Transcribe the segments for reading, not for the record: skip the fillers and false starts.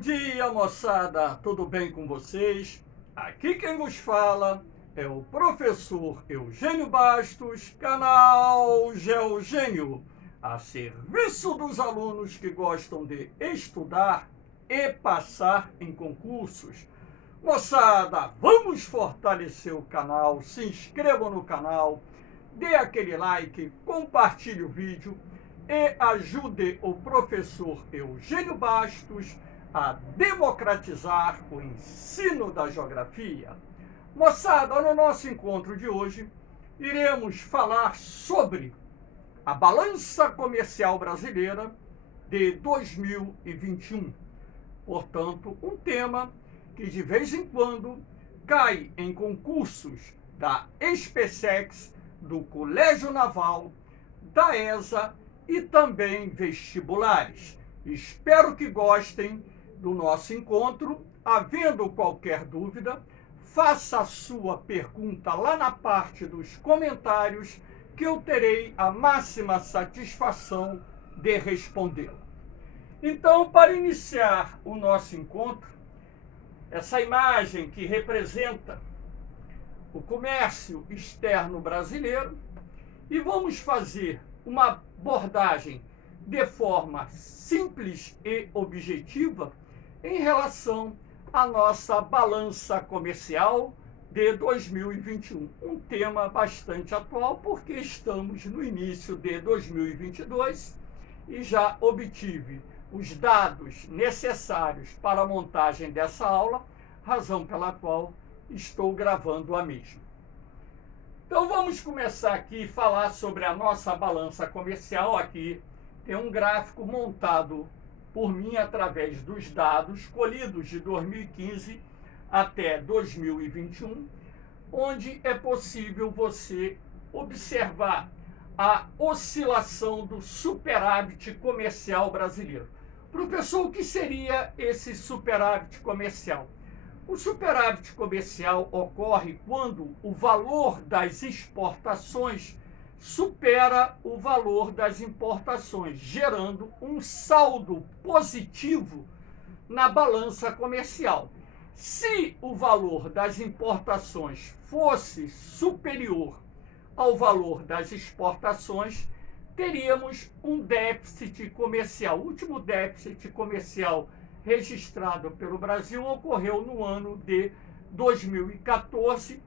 dia, moçada! Tudo bem com vocês? Aqui quem vos fala é o professor Eugênio Bastos, canal Geogênio, a serviço dos alunos que gostam de estudar e passar em concursos. Moçada, vamos fortalecer o canal, se inscrevam no canal, dê aquele like, compartilhe o vídeo e ajude o professor Eugênio Bastos a democratizar o ensino da geografia. Moçada, no nosso encontro de hoje, iremos falar sobre a balança comercial brasileira de 2021. Portanto, um tema que de vez em quando cai em concursos da SpaceX, do Colégio Naval, da ESA e também vestibulares. Espero que gostem do nosso encontro. Havendo qualquer dúvida, faça a sua pergunta lá na parte dos comentários, que eu terei a máxima satisfação de respondê-la. Então, para iniciar o nosso encontro, essa imagem que representa o comércio externo brasileiro, e vamos fazer uma abordagem de forma simples e objetiva em relação à nossa balança comercial de 2021. Um tema bastante atual, porque estamos no início de 2022 e já obtive os dados necessários para a montagem dessa aula, razão pela qual estou gravando a mesma. Então vamos começar aqui a falar sobre a nossa balança comercial. Aqui tem um gráfico montado por mim através dos dados colhidos de 2015 até 2021, onde é possível você observar a oscilação do superávit comercial brasileiro. Professor, o que seria esse superávit comercial? O superávit comercial ocorre quando o valor das exportações supera o valor das importações, gerando um saldo positivo na balança comercial. Se o valor das importações fosse superior ao valor das exportações, teríamos um déficit comercial. O último déficit comercial registrado pelo Brasil ocorreu no ano de 2014,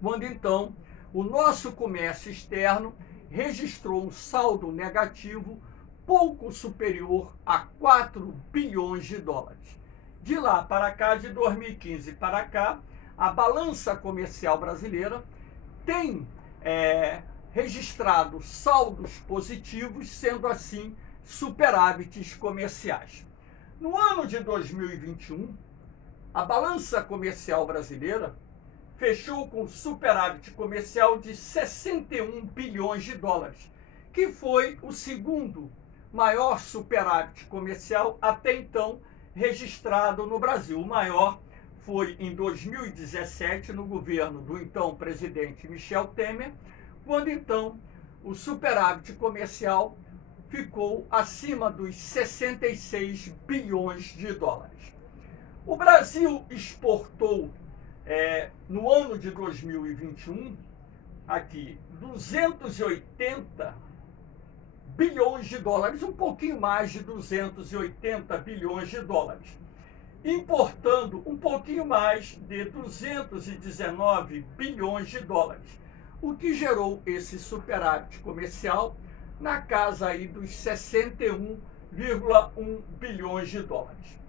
quando então o nosso comércio externo registrou um saldo negativo pouco superior a 4 bilhões de dólares. De lá para cá, de 2015 para cá, a balança comercial brasileira tem registrado saldos positivos, sendo assim superávites comerciais. No ano de 2021, a balança comercial brasileira fechou com superávit comercial de 61 bilhões de dólares, que foi o segundo maior superávit comercial até então registrado no Brasil. O maior foi em 2017, no governo do então presidente Michel Temer, quando então o superávit comercial ficou acima dos 66 bilhões de dólares. O Brasil exportou, no ano de 2021, aqui, 280 bilhões de dólares, um pouquinho mais de 280 bilhões de dólares, importando um pouquinho mais de 219 bilhões de dólares, o que gerou esse superávit comercial na casa aí dos 61,1 bilhões de dólares.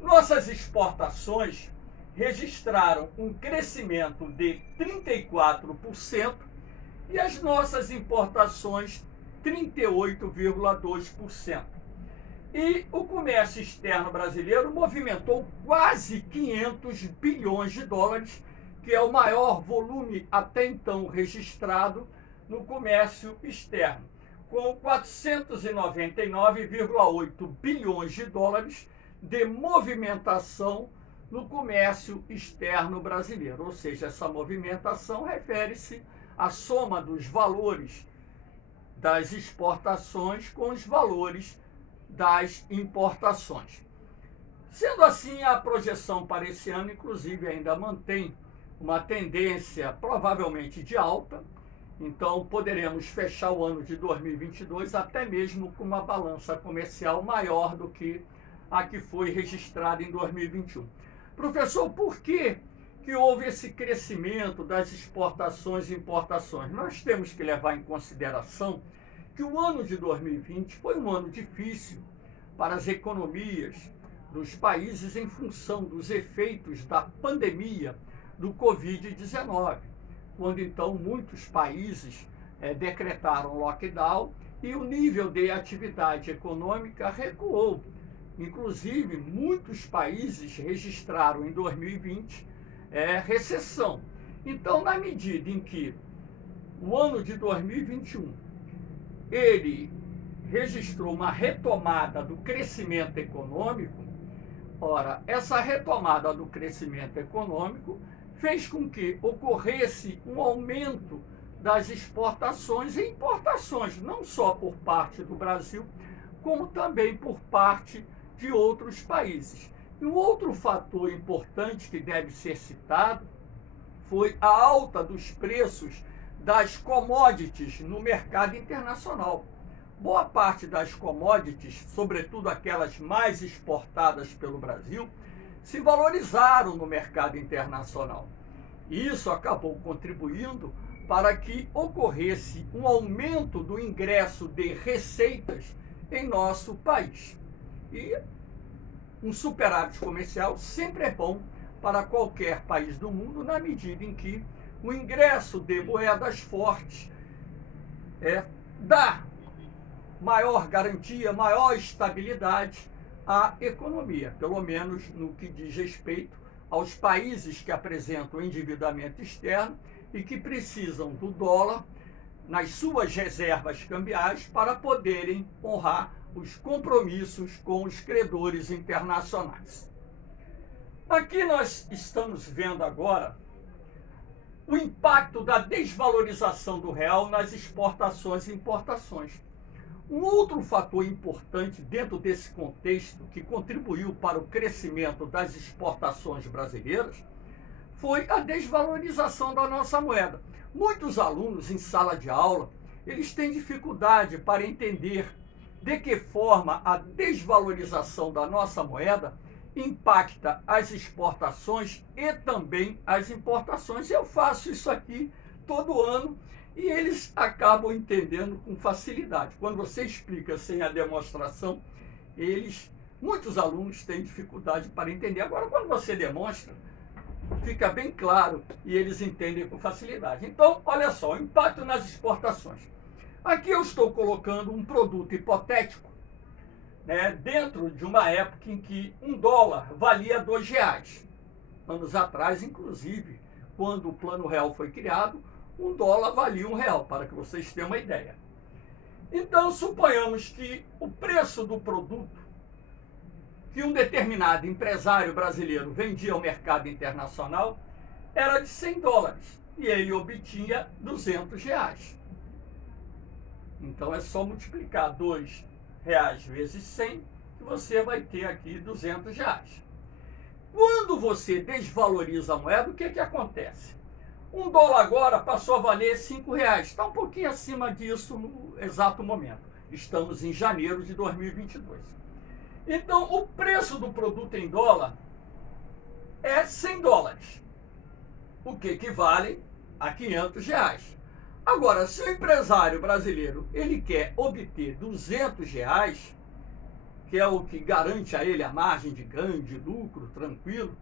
Nossas exportações registraram um crescimento de 34% e as nossas importações 38,2%. E o comércio externo brasileiro movimentou quase 500 bilhões de dólares, que é o maior volume até então registrado no comércio externo, com 499,8 bilhões de dólares de movimentação no comércio externo brasileiro. Ou seja, essa movimentação refere-se à soma dos valores das exportações com os valores das importações. Sendo assim, a projeção para esse ano, inclusive, ainda mantém uma tendência provavelmente de alta, então poderemos fechar o ano de 2022 até mesmo com uma balança comercial maior do que a que foi registrada em 2021. Professor, por que houve esse crescimento das exportações e importações? Nós temos que levar em consideração que o ano de 2020 foi um ano difícil para as economias dos países em função dos efeitos da pandemia do Covid-19, quando então muitos países decretaram lockdown e o nível de atividade econômica recuou. Inclusive, muitos países registraram em 2020 recessão. Então, na medida em que o ano de 2021 ele registrou uma retomada do crescimento econômico, ora, essa retomada do crescimento econômico fez com que ocorresse um aumento das exportações e importações, não só por parte do Brasil, como também por parte de outros países. E um outro fator importante que deve ser citado foi a alta dos preços das commodities no mercado internacional. Boa parte das commodities, sobretudo aquelas mais exportadas pelo Brasil, se valorizaram no mercado internacional. E isso acabou contribuindo para que ocorresse um aumento do ingresso de receitas em nosso país. E um superávit comercial sempre é bom para qualquer país do mundo, na medida em que o ingresso de moedas fortes dá maior garantia, maior estabilidade à economia, pelo menos no que diz respeito aos países que apresentam endividamento externo e que precisam do dólar nas suas reservas cambiais para poderem honrar os compromissos com os credores internacionais. Aqui nós estamos vendo agora o impacto da desvalorização do real nas exportações e importações. Um outro fator importante dentro desse contexto que contribuiu para o crescimento das exportações brasileiras foi a desvalorização da nossa moeda. Muitos alunos em sala de aula, eles têm dificuldade para entender de que forma a desvalorização da nossa moeda impacta as exportações e também as importações. Eu faço isso aqui todo ano e eles acabam entendendo com facilidade. Quando você explica sem a demonstração, muitos alunos têm dificuldade para entender. Agora, quando você demonstra, fica bem claro e eles entendem com facilidade. Então, olha só, o impacto nas exportações. Aqui eu estou colocando um produto hipotético, dentro de uma época em que $1 valia R$2. Anos atrás, inclusive, quando o Plano Real foi criado, $1 valia R$1, para que vocês tenham uma ideia. Então, suponhamos que o preço do produto que um determinado empresário brasileiro vendia ao mercado internacional era de $100 e ele obtinha R$200. Então, é só multiplicar R$2 vezes 100 que você vai ter aqui R$200. Quando você desvaloriza a moeda, o que acontece? $1 agora passou a valer R$5. Está um pouquinho acima disso no exato momento. Estamos em janeiro de 2022. Então, o preço do produto em dólar é $100, o que equivale a R$500. Agora, se o empresário brasileiro ele quer obter R$200, que é o que garante a ele a margem de ganho, de lucro, tranquilo,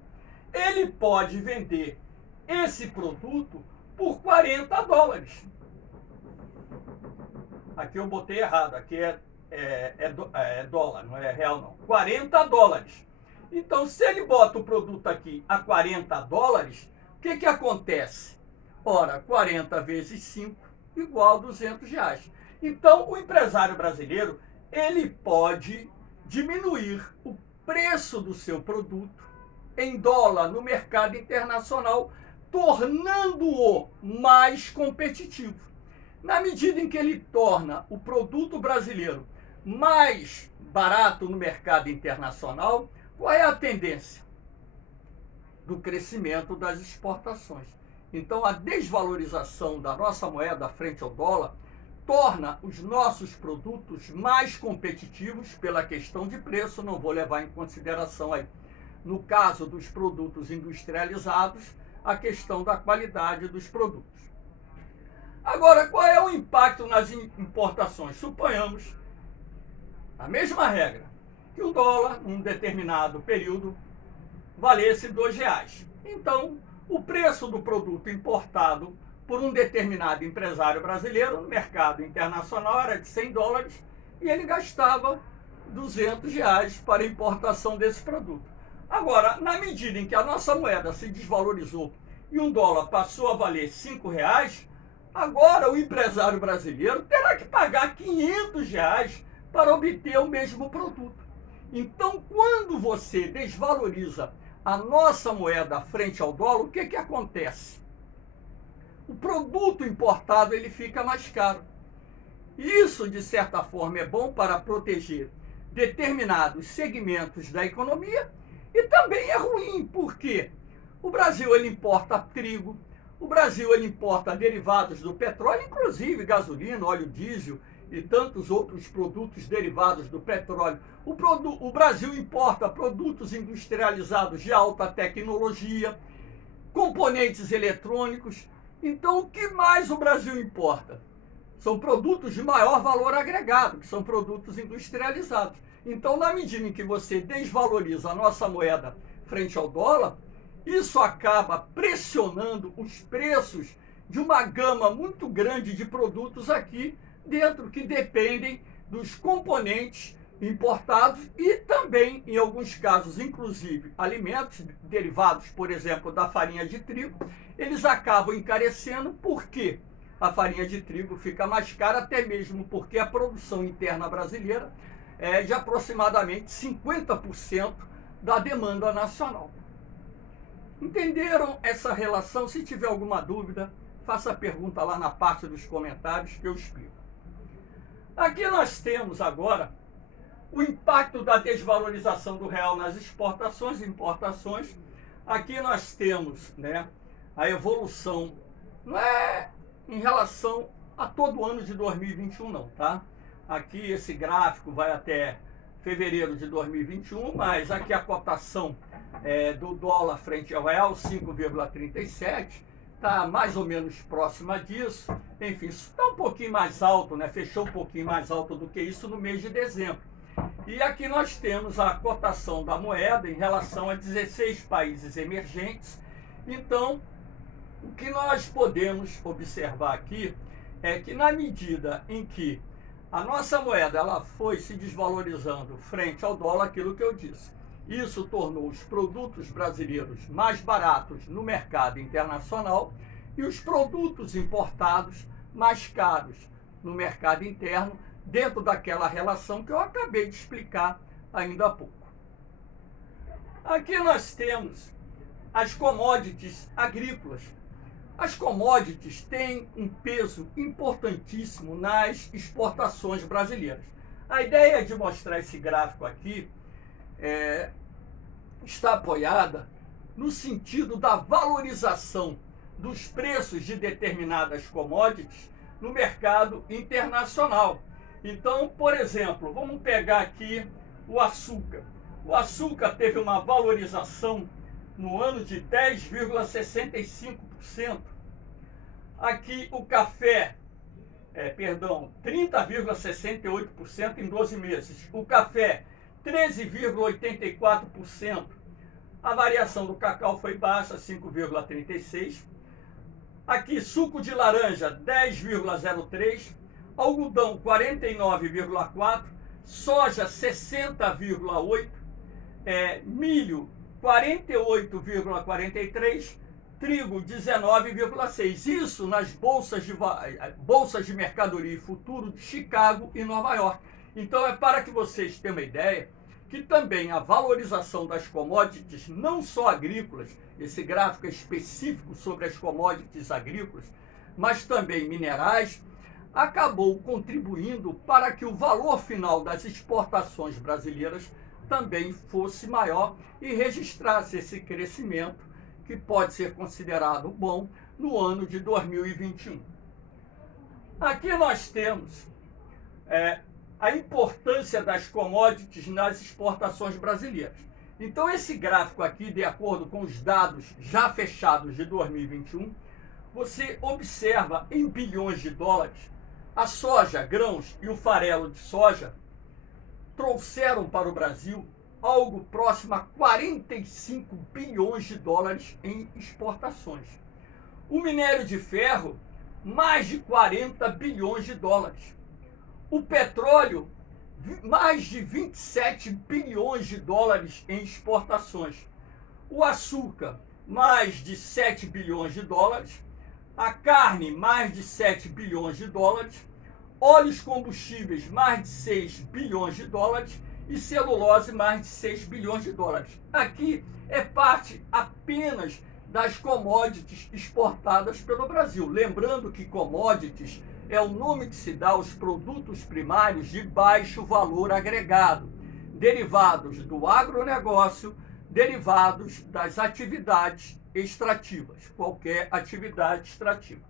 ele pode vender esse produto por $40. Aqui eu botei errado, aqui é dólar, não é real não. $40. Então, se ele bota o produto aqui a $40, o que acontece? Ora, 40 vezes 5 igual a R$200. Então, o empresário brasileiro, ele pode diminuir o preço do seu produto em dólar no mercado internacional, tornando-o mais competitivo. Na medida em que ele torna o produto brasileiro mais barato no mercado internacional, qual é a tendência do crescimento das exportações? Então, a desvalorização da nossa moeda frente ao dólar torna os nossos produtos mais competitivos pela questão de preço. Não vou levar em consideração aí, no caso dos produtos industrializados, a questão da qualidade dos produtos. Agora, qual é o impacto nas importações? Suponhamos a mesma regra, que o dólar, num determinado período, valesse R$2. Então, o preço do produto importado por um determinado empresário brasileiro no mercado internacional era de $100 e ele gastava R$200 para a importação desse produto. Agora, na medida em que a nossa moeda se desvalorizou e um dólar passou a valer R$5, agora o empresário brasileiro terá que pagar R$500 para obter o mesmo produto. Então, quando você desvaloriza a nossa moeda frente ao dólar, o que acontece? O produto importado ele fica mais caro. Isso, de certa forma, é bom para proteger determinados segmentos da economia e também é ruim, porque o Brasil ele importa trigo, o Brasil ele importa derivados do petróleo, inclusive gasolina, óleo diesel e tantos outros produtos derivados do petróleo. O Brasil importa produtos industrializados de alta tecnologia, componentes eletrônicos. Então, o que mais o Brasil importa? São produtos de maior valor agregado, que são produtos industrializados. Então, na medida em que você desvaloriza a nossa moeda frente ao dólar, isso acaba pressionando os preços de uma gama muito grande de produtos aqui dentro, que dependem dos componentes importados e também, em alguns casos, inclusive alimentos derivados, por exemplo, da farinha de trigo, eles acabam encarecendo porque a farinha de trigo fica mais cara, até mesmo porque a produção interna brasileira é de aproximadamente 50% da demanda nacional. Entenderam essa relação? Se tiver alguma dúvida, faça a pergunta lá na parte dos comentários que eu explico. Aqui nós temos agora o impacto da desvalorização do real nas exportações e importações. Aqui nós temos, né, a evolução, não é em relação a todo o ano de 2021 não, tá? Aqui esse gráfico vai até fevereiro de 2021, mas aqui a cotação do dólar frente ao real, 5,37, está mais ou menos próxima disso. Enfim, isso está um pouquinho mais alto, né? Fechou um pouquinho mais alto do que isso no mês de dezembro. E aqui nós temos a cotação da moeda em relação a 16 países emergentes. Então, o que nós podemos observar aqui é que na medida em que a nossa moeda ela foi se desvalorizando frente ao dólar, aquilo que eu disse, isso tornou os produtos brasileiros mais baratos no mercado internacional e os produtos importados mais caros no mercado interno, dentro daquela relação que eu acabei de explicar ainda há pouco. Aqui nós temos as commodities agrícolas. As commodities têm um peso importantíssimo nas exportações brasileiras. A ideia de mostrar esse gráfico aqui está apoiada no sentido da valorização dos preços de determinadas commodities no mercado internacional. Então, por exemplo, vamos pegar aqui o açúcar. O açúcar teve uma valorização no ano de 10,65%. Aqui o café, 30,68% em 12 meses. O café, 13,84%. A variação do cacau foi baixa, 5,36%. Aqui suco de laranja, 10,03%. Algodão, 49,4%. Soja, 60,8%. Milho, 48,43%. Trigo, 19,6%. Isso nas bolsas de mercadoria e futuro de Chicago e Nova York. Então, é para que vocês tenham uma ideia que também a valorização das commodities, não só agrícolas, esse gráfico é específico sobre as commodities agrícolas, mas também minerais, acabou contribuindo para que o valor final das exportações brasileiras também fosse maior e registrasse esse crescimento, que pode ser considerado bom, no ano de 2021. Aqui nós temos a importância das commodities nas exportações brasileiras. Então, esse gráfico aqui, de acordo com os dados já fechados de 2021, você observa em bilhões de dólares, a soja, grãos e o farelo de soja trouxeram para o Brasil algo próximo a 45 bilhões de dólares em exportações. O minério de ferro, mais de 40 bilhões de dólares. O petróleo, mais de 27 bilhões de dólares em exportações. O açúcar, mais de 7 bilhões de dólares. A carne, mais de 7 bilhões de dólares. Óleos combustíveis, mais de 6 bilhões de dólares. E celulose, mais de 6 bilhões de dólares. Aqui é parte apenas das commodities exportadas pelo Brasil. Lembrando que commodities é o nome que se dá aos produtos primários de baixo valor agregado, derivados do agronegócio, derivados das atividades extrativas, qualquer atividade extrativa.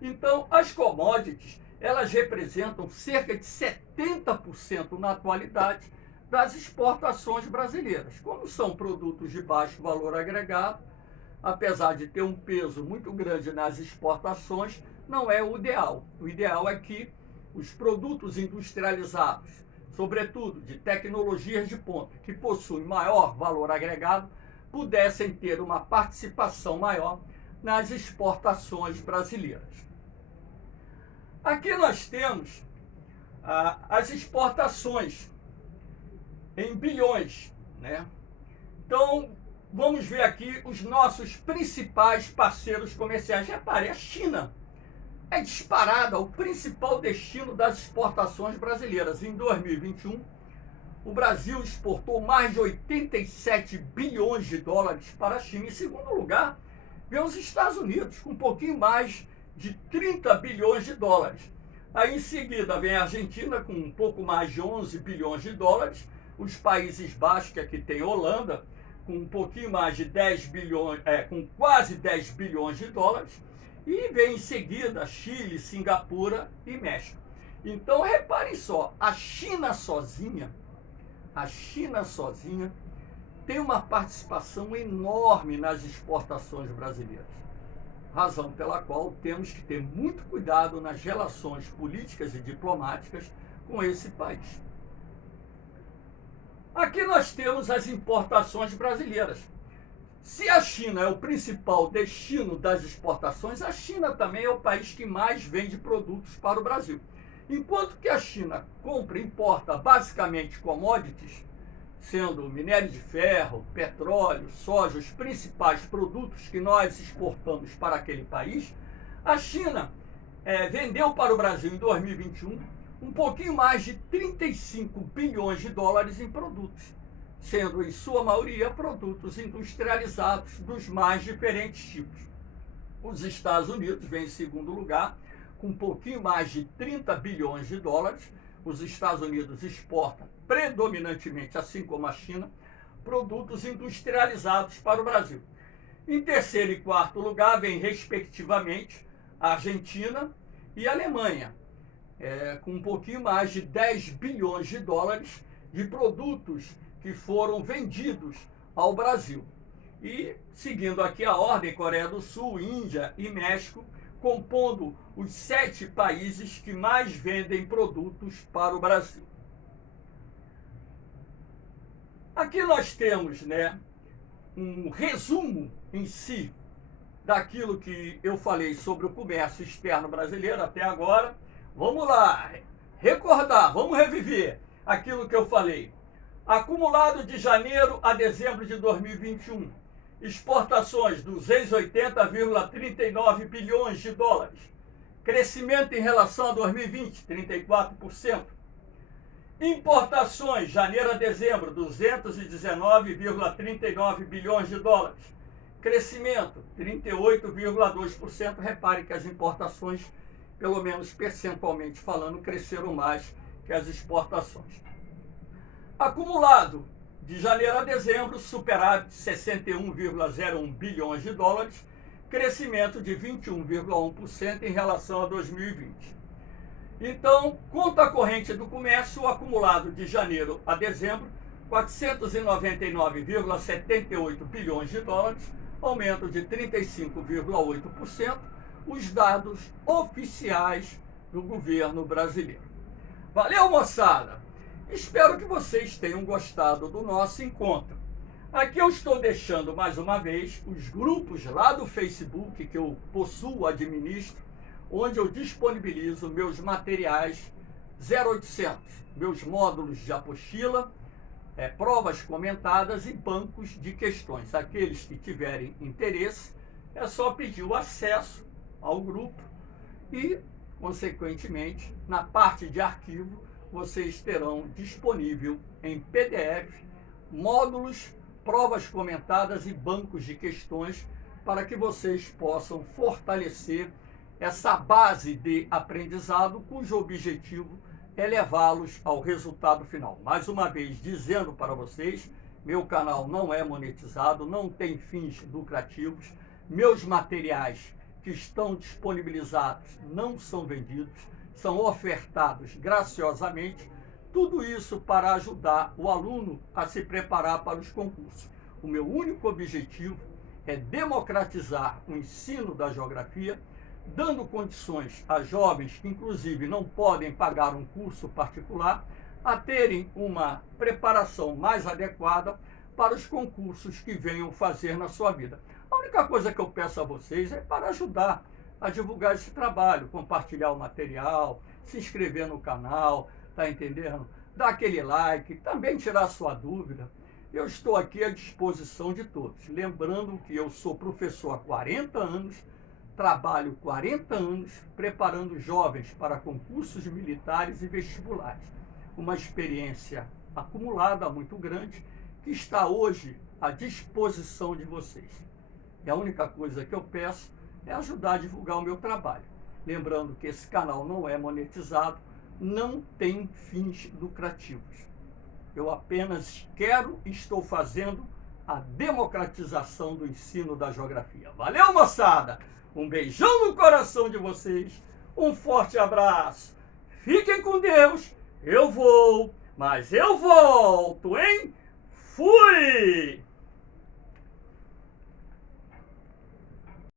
Então, as commodities, elas representam cerca de 70% na atualidade das exportações brasileiras. Como são produtos de baixo valor agregado, apesar de ter um peso muito grande nas exportações, não é o ideal. O ideal é que os produtos industrializados, sobretudo de tecnologias de ponta, que possuem maior valor agregado, pudessem ter uma participação maior nas exportações brasileiras. Aqui nós temos as exportações em bilhões, né? Então, vamos ver aqui os nossos principais parceiros comerciais. Repare, a China é disparada o principal destino das exportações brasileiras. Em 2021, o Brasil exportou mais de 87 bilhões de dólares para a China. Em segundo lugar, vem os Estados Unidos, com um pouquinho mais de 30 bilhões de dólares. Aí, em seguida, vem a Argentina, com um pouco mais de 11 bilhões de dólares. Os Países Baixos, que aqui tem Holanda, com um pouquinho mais de 10 bilhões, com quase 10 bilhões de dólares. E vem em seguida Chile, Singapura e México. Então, reparem só, a China sozinha tem uma participação enorme nas exportações brasileiras. Razão pela qual temos que ter muito cuidado nas relações políticas e diplomáticas com esse país. Aqui nós temos as importações brasileiras. Se a China é o principal destino das exportações, a China também é o país que mais vende produtos para o Brasil. Enquanto que a China compra e importa basicamente commodities, sendo minério de ferro, petróleo, soja, os principais produtos que nós exportamos para aquele país, a China vendeu para o Brasil em 2021 um pouquinho mais de 35 bilhões de dólares em produtos, sendo em sua maioria produtos industrializados dos mais diferentes tipos. Os Estados Unidos vêm em segundo lugar, com um pouquinho mais de 30 bilhões de dólares. Os Estados Unidos exportam predominantemente, assim como a China, produtos industrializados para o Brasil. Em terceiro e quarto lugar vem, respectivamente, a Argentina e a Alemanha, com um pouquinho mais de 10 bilhões de dólares de produtos que foram vendidos ao Brasil. E, seguindo aqui a ordem, Coreia do Sul, Índia e México, compondo os 7 países que mais vendem produtos para o Brasil. Aqui nós temos, um resumo em si daquilo que eu falei sobre o comércio externo brasileiro até agora. Vamos lá, recordar, vamos reviver aquilo que eu falei. Acumulado de janeiro a dezembro de 2021, exportações 280,39 bilhões de dólares. Crescimento em relação a 2020, 34%. Importações, janeiro a dezembro, 219,39 bilhões de dólares. Crescimento, 38,2%. Repare que as importações, pelo menos percentualmente falando, cresceram mais que as exportações. Acumulado De janeiro a dezembro, superávit 61,01 bilhões de dólares, crescimento de 21,1% em relação a 2020. Então, conta corrente do comércio, o acumulado de janeiro a dezembro, 499,78 bilhões de dólares, aumento de 35,8%, os dados oficiais do governo brasileiro. Valeu, moçada! Espero que vocês tenham gostado do nosso encontro. Aqui eu estou deixando mais uma vez os grupos lá do Facebook que eu possuo, administro, onde eu disponibilizo meus materiais 0800, meus módulos de apostila, provas comentadas e bancos de questões. Aqueles que tiverem interesse, é só pedir o acesso ao grupo e, consequentemente, na parte de arquivo, vocês terão disponível em PDF módulos, provas comentadas e bancos de questões para que vocês possam fortalecer essa base de aprendizado cujo objetivo é levá-los ao resultado final. Mais uma vez, dizendo para vocês, meu canal não é monetizado, não tem fins lucrativos, meus materiais que estão disponibilizados não são vendidos, são ofertados graciosamente, tudo isso para ajudar o aluno a se preparar para os concursos. O meu único objetivo é democratizar o ensino da geografia, dando condições a jovens que, inclusive, não podem pagar um curso particular, a terem uma preparação mais adequada para os concursos que venham fazer na sua vida. A única coisa que eu peço a vocês é para ajudar a divulgar esse trabalho, compartilhar o material, se inscrever no canal, tá entendendo? Dar aquele like, também tirar sua dúvida. Eu estou aqui à disposição de todos. Lembrando que eu sou professor há 40 anos, trabalho 40 anos preparando jovens para concursos militares e vestibulares. Uma experiência acumulada muito grande que está hoje à disposição de vocês. E a única coisa que eu peço é ajudar a divulgar o meu trabalho. Lembrando que esse canal não é monetizado, não tem fins lucrativos. Eu apenas quero e estou fazendo a democratização do ensino da geografia. Valeu, moçada! Um beijão no coração de vocês, um forte abraço. Fiquem com Deus, eu vou, mas eu volto, hein? Fui!